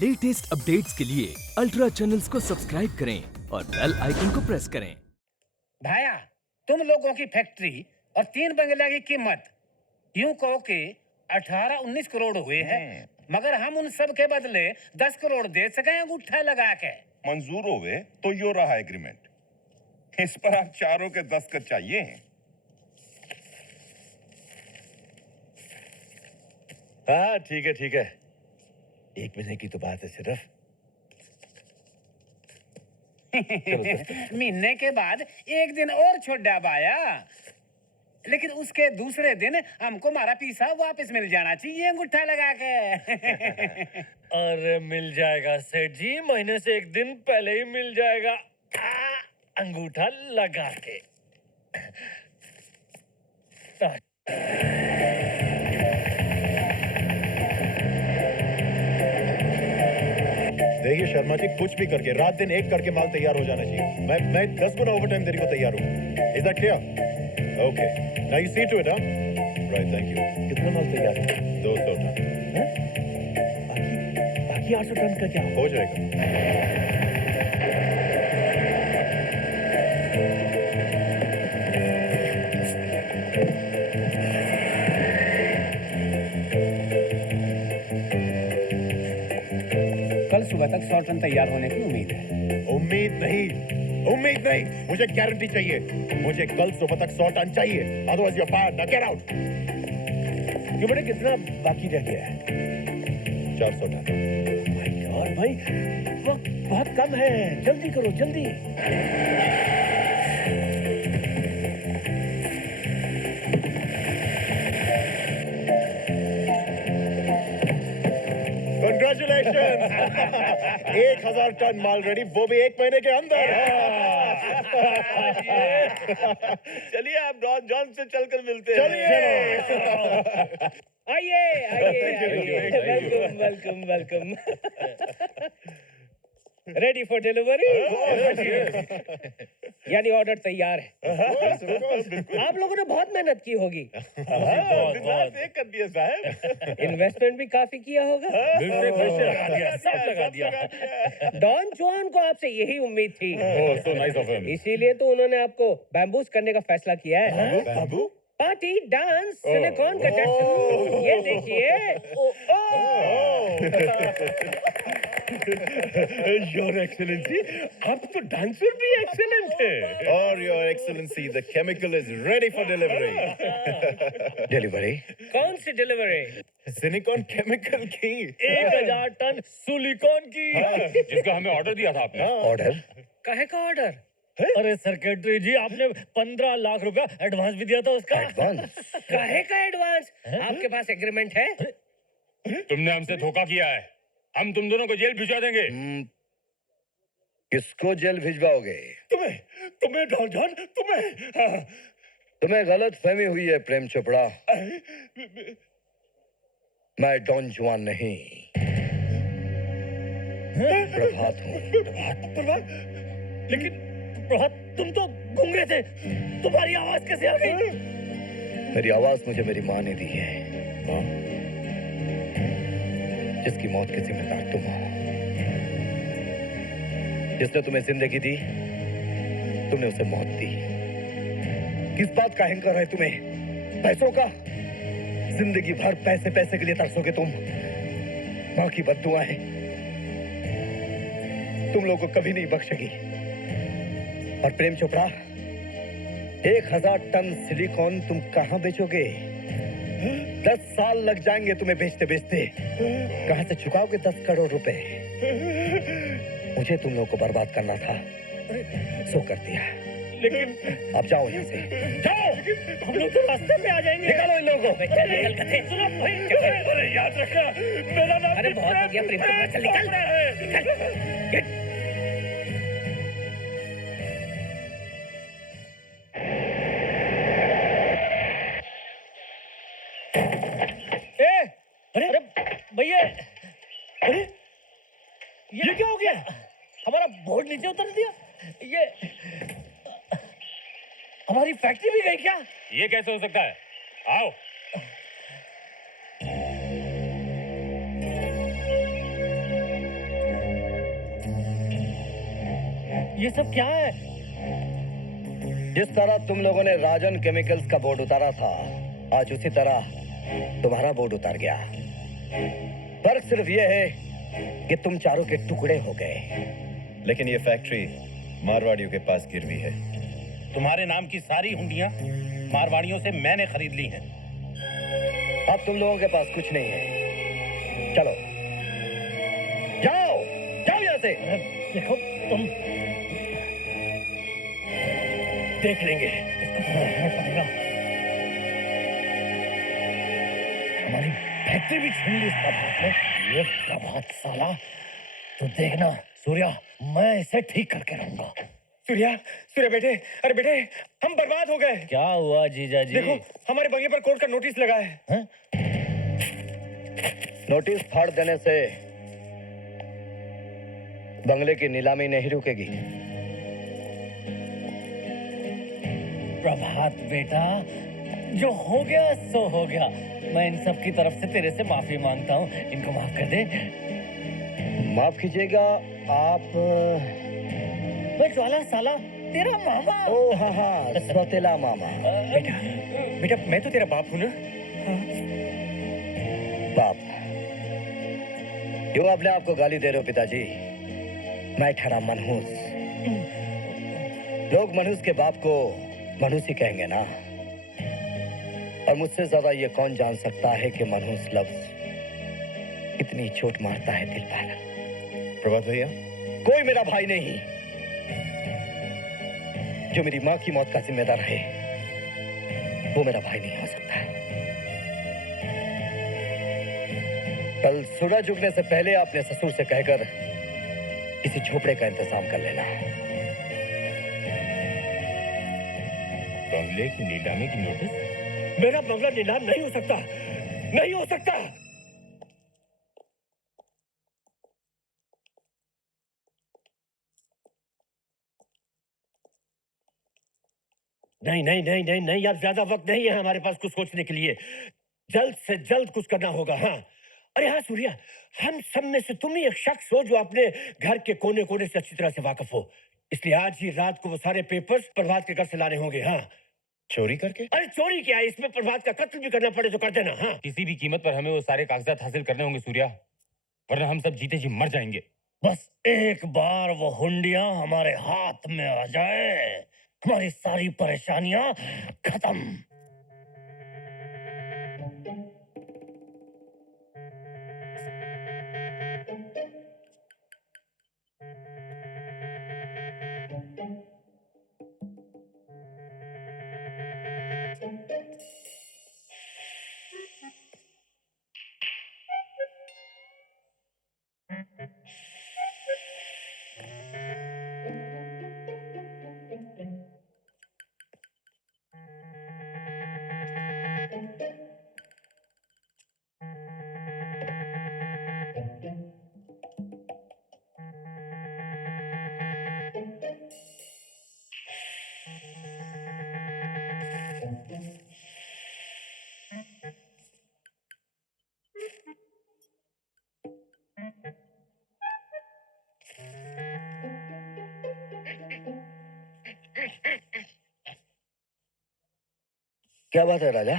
Latest updates के लिए ultra channels को सब्सक्राइब करें और बेल आइकन को प्रेस करें। भाया, तुम लोगों की फैक्ट्री और 3 बंगला की कीमत यूं कहो कि 18-19 करोड़ हुए हैं, मगर हम उन सब के बदले 10 करोड़ दे सके अंगूठा लगा के। मंजूर हो गए तो यो रहा एग्रीमेंट। इस पर आप चारों के दस्तखत चाहिए। हाँ ठीक है 1 महीने की तो बात है सिर्फ। महीने के बाद 1 दिन और छोड़ा भाया, लेकिन उसके दूसरे दिन हमको हमारा पैसा वापस मिल जाना चाहिए अंगूठा लगा के। अरे मिल जाएगा सेठ जी, महीने से 1 दिन पहले ही मिल जाएगा। अंगूठा लगा के। देखिए शर्मा जी, कुछ भी करके रात दिन एक करके माल तैयार हो जाना चाहिए। मैं 10 गुना ओवर टाइम देने को तैयार हूँ। Is that clear? Okay, now you see to it. Right, thank you. कितना माल तैयार है? 200 टन। बाकी 800 टन का क्या हो जाएगा। कल सुबह तक 100 टन तैयार होने की उम्मीद है। उम्मीद नहीं, मुझे गारंटी चाहिए। मुझे कल सुबह तक 100 टन चाहिए, otherwise you fire. Now get out. क्यों बेटे, कितना बाकी रह गया है? 400 टन। और भाई वक्त बहुत कम है, जल्दी करो जल्दी। Congratulations! 1000 टन माल रेडी, वो भी 1 महीने के अंदर। चलिए आप डॉन जॉन से चलकर मिलते हैं। चलिए। आइए वेलकम रेडी फॉर डिलीवरी। यानी ऑर्डर तैयार है। आप लोगों ने बहुत मेहनत की होगी। एक कर दिया साहब। इन्वेस्टमेंट भी काफी किया होगा। सब लगा दिया। डॉन जुआन को आपसे यही उम्मीद थी, so nice of him. इसीलिए तो उन्होंने आपको बैम्बूस करने का फैसला किया है। Bamboo? पार्टी, डांस, सिलिकॉन का जश्न, ये देखिए। योर एक्सेलेंसी, आप तो डांसर भी एक्सेलेंट है। Or your excellency, the chemical is ready for delivery. Delivery कौन सी डिलीवरी? सिलिकॉन केमिकल की 1000 टन सिलिकॉन की, जिसका हमें ऑर्डर दिया था आपने। ऑर्डर? काहे का ऑर्डर? अरे सेक्रेटरी जी, आपने 15 लाख रुपया एडवांस भी दिया था उसका। एडवांस? काहे का एडवांस? आपके पास एग्रीमेंट है? तुमने हमसे धोखा किया है, हम तुम दोनों को जेल भिजवा देंगे। किसको जेल भिजवाओगे? तुम्हें डॉन जॉन, तुम्हें गलत फहमी हुई है प्रेम चोपड़ा। मैं डॉन जुआन नहीं, प्रभात हूँ। लेकिन प्रभात, तुम तो गूंगे थे, तुम्हारी आवाज कैसे आ गई? मेरी आवाज मुझे मेरी माँ ने दी है, जिसकी मौत के जिम्मेदार तुम हो। जिसने तुम्हें जिंदगी दी, तुमने उसे मौत दी। किस बात का अहंकार है तुम्हें? पैसों का? जिंदगी भर पैसे पैसे के लिए तरसोगे तुम। माँ की बद्दुआएं तुम लोगों को कभी नहीं बख्शेगी। और प्रेम चोपड़ा, 1000 टन सिलिकॉन तुम कहां बेचोगे? 10 साल लग जाएंगे तुम्हें बेचते बेचते। कहां से चुकाओगे 10 करोड़ रुपए? मुझे तुम लोगों को बर्बाद करना था, सो कर दिया। लेकिन अब जाओ यहाँ से, जाओ। हम लोग तो रास्ते में आ जाएंगे। निकालो इन लोगों को। अरे याद रखना, मेरा नाम। अरे बहुत हो गया प्रेम चोपड़ा, चल निकल। अरे भैया, अरे ये क्या हो गया? हमारा बोर्ड नीचे उतर दिया। ये हमारी फैक्ट्री भी गई क्या? ये कैसे हो सकता है? आओ। ये सब क्या है? जिस तरह तुम लोगों ने राजन केमिकल्स का बोर्ड उतारा था, आज उसी तरह तुम्हारा बोर्ड उतार गया। फर्क सिर्फ ये है कि तुम चारों के टुकड़े हो गए। लेकिन ये फैक्ट्री मारवाड़ियों के पास गिरवी है। तुम्हारे नाम की सारी हुंडियां मारवाड़ियों से मैंने खरीद ली हैं। अब तुम लोगों के पास कुछ नहीं है। चलो जाओ जाओ यहाँ से। देखो तुम देख लेंगे। हमारी फैक्ट्री भी छीन ली इस प्रभात ने। ये प्रभात साला, तो देखना सूर्या, मैं इसे ठीक करके रहूंगा। सूर्या, सूर्या बेटे, अरे बेटे, हम बर्बाद हो गए। क्या हुआ जीजा जी? देखो हमारे बंगले पर कोर्ट का नोटिस लगा है। नोटिस फाड़ देने से बंगले की नीलामी नहीं रुकेगी। प्रभात बेटा, जो हो गया सो हो गया। मैं इन सब की तरफ से तेरे से माफी मांगता हूँ। इनको माफ कर दे। माफ कीजिएगा आप। मैं ज्वाला साला तेरा मामा। ओ हाँ हाँ, सौतेला मामा। बेटा, बेटा मैं तो तेरा बाप हूँ ना। बाप? क्यों अपने आप को गाली दे रहे हो पिताजी? मैं ठहरा मनहूस। लोग मनहूस के बाप को मनहूस ही कहेंगे ना। और मुझसे ज्यादा ये कौन जान सकता है कि मनहूस लफ्ज कितनी चोट मारता है दिल पर। प्रभात भैया, कोई मेरा भाई नहीं जो मेरी मां की मौत का जिम्मेदार है, वो मेरा भाई नहीं हो सकता। कल सूरज उगने से पहले अपने ससुर से कहकर किसी झोपड़े का इंतजाम कर लेना। बंगले की नीलामी की नोटिस? मेरा बंगला नीलाम नहीं हो सकता, नहीं हो सकता। नहीं नहीं नहीं नहीं नहीं यार, ज्यादा वक्त नहीं है हमारे पास कुछ सोचने के लिए। जल्द से जल्द कुछ करना होगा। हाँ, अरे हाँ सूर्या, हम सब में से तुम ही एक शख्स हो जो अपने घर के कोने कोने से अच्छी तरह से वाकिफ हो। इसलिए आज ही रात को वो सारे पेपर्स प्रभात के घर से लाने होंगे। हाँ, चोरी करके? अरे चोरी क्या है, इसमें प्रभात का कत्ल भी करना पड़े तो कर देना। हाँ, किसी भी कीमत पर हमें वो सारे कागजात हासिल करने होंगे सूर्या, वरना हम सब जीते जी मर जाएंगे। बस एक बार वो हुंडियां हमारे हाथ में आ जाए, हमारी सारी परेशानियां खत्म। क्या बात है राजा?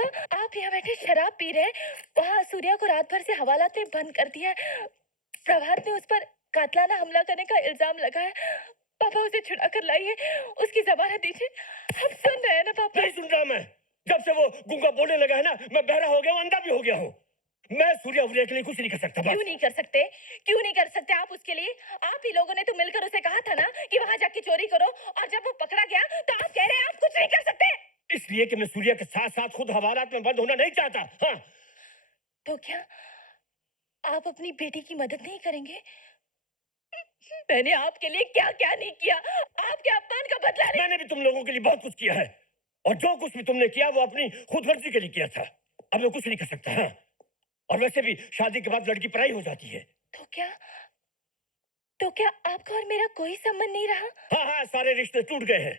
पापा आप यहाँ बैठे शराब पी रहे हैं, वहाँ सूर्या को रात भर से हवालात में बंद कर दिया है। प्रभात ने उस पर कातलाना हमला करने का इल्जाम लगाया। पापा उसे छुड़ा कर लाइए, उसकी जमानत दीजिए। आप सुन रहे हैं ना पापा? नहीं सुन रहा मैं। जब से वो गूंगा बोलने लगा है ना, मैं बहरा हो गया हूँ, अंधा भी हो गया हूँ। मैं सूर्या वूर्या के लिए कुछ नहीं कर सकता। क्यों नहीं कर सकते? क्यों नहीं कर सकते आप उसके लिए? आप ही लोगों ने तो मिलकर उसे कहा था ना कि वहाँ जाके चोरी करो, और जब वो पकड़ा गया तो आप कह रहे हैं आप कुछ नहीं कर सकते। इसलिए कि मैं सूर्या के साथ साथ खुद हवालात में बंद होना नहीं चाहता। हाँ, तो क्या आप अपनी बेटी की मदद नहीं करेंगे? मैंने आपके लिए क्या क्या नहीं किया, आपके अपमान का बदला नहीं। मैंने भी तुम लोगों के लिए बहुत कुछ किया है, और जो कुछ भी तुमने किया वो अपनी खुदगर्जी के लिए किया था। अब मैं कुछ नहीं कर सकता। हाँ, और वैसे भी शादी के बाद लड़की पराई हो जाती है। तो क्या आपका और मेरा कोई संबंध नहीं रहा? हाँ हाँ, सारे रिश्ते टूट गए हैं।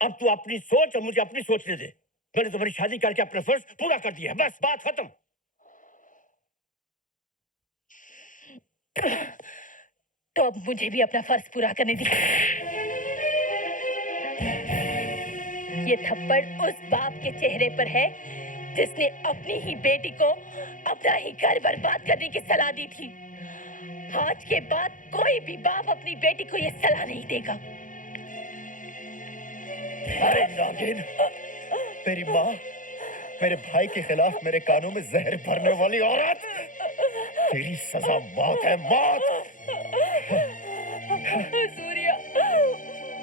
अब तू अपनी सोच और मुझे अपनी सोचने दे। मैंने तुम्हारी शादी करके अपना फर्ज पूरा कर दिया, बस बात खत्म। तो अब मुझे भी अपना फर्ज पूरा करने दीजिए। ये थप्पड़ उस बाप के चेहरे पर है जिसने अपनी ही बेटी को अपना ही घर बर्बाद करने की सलाह दी थी। आज के बाद कोई भी बाप अपनी बेटी को ये सलाह नहीं देगा। अरे नागिन, तेरी माँ मेरे भाई के खिलाफ मेरे कानों में जहर भरने वाली औरत, तेरी सजा मौत है, मौत। सूर्या,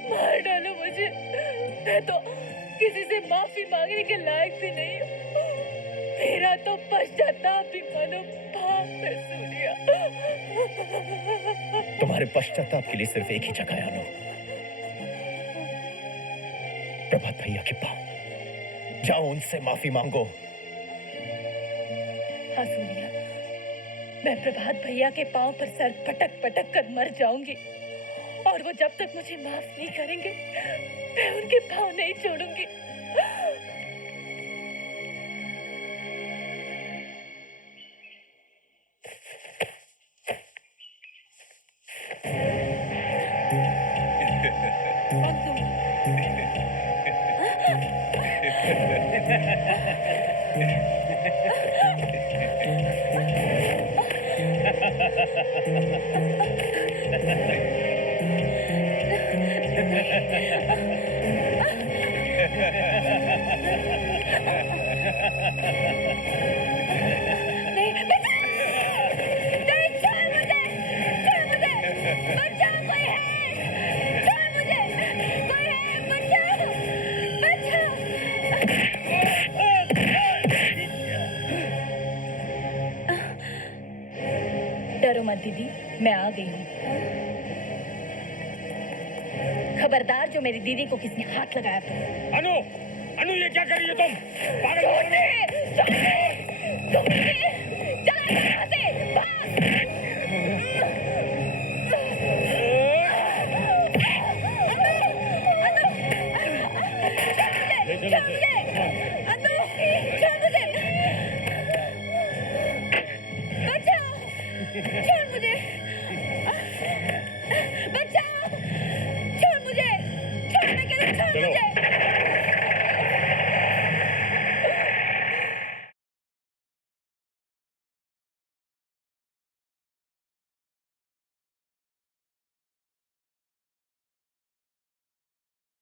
मार डालो मुझे, मैं तो किसी से माफी मांगने के लायक भी नहीं हूँ। मेरा तो पश्चाताप भी मनोभाव है सूर्या। तुम्हारे पश्चाताप के लिए सिर्फ एक ही जगह है अनु, प्रभात भैया के पाँव। जाओ उनसे माफी मांगो। हाँ सूर्या, मैं प्रभात भैया के पांव पर सर पटक पटक कर मर जाऊंगी, और वो जब तक मुझे माफ नहीं करेंगे मैं उनके पांव नहीं छोड़ूंगी। डरो मत दीदी, मैं आ गई हूँ। खबरदार जो मेरी दीदी को किसने हाथ लगाया तो। अनु, अनु ये क्या कर रही है तुम? पागल हो गई हो? चला यहाँ से, भाग! छोड़ मुझे!